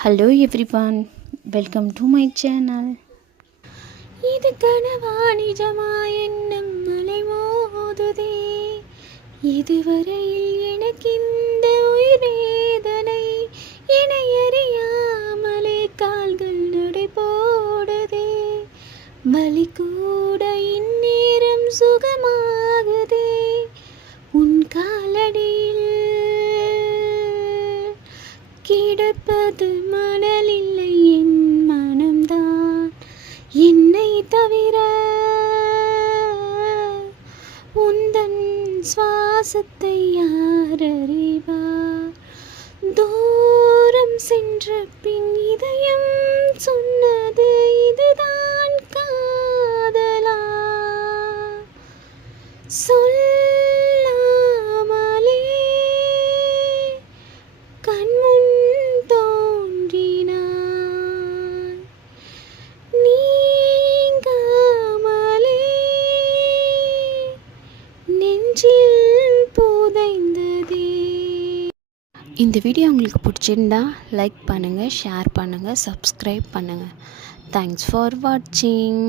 Hello everyone, welcome to my channel. இது கனவா நிஜமா என்னும் மலை மோதுதே. இதுவரையில் எனக்கு இந்த உயிர் வேதனை என்னை அறியாமலே கால்கள் நடை போடுதே. வலி கூட இந்நேரம் சுகமாகுதே. உன் காலடியில் கிடப்பது மணல் இல்லை, என் மனம்தான். என்னை தவிர உந்தன் சுவாசத்தை யார் அறிவார்? தூரம் சென்ற பின் இதயம் சொன்னது இதுதான் காதலா? சொல்லாமலே கண்முன் தோன்றினாய், நீங்காமலே நெஞ்சில் புதைந்ததே. இந்த வீடியோ உங்களுக்கு பிடிச்சிருந்தா லைக் பண்ணுங்கள், ஷேர் பண்ணுங்கள், சப்ஸ்கிரைப் பண்ணுங்கள். தேங்க்ஸ் ஃபார் வாட்சிங்.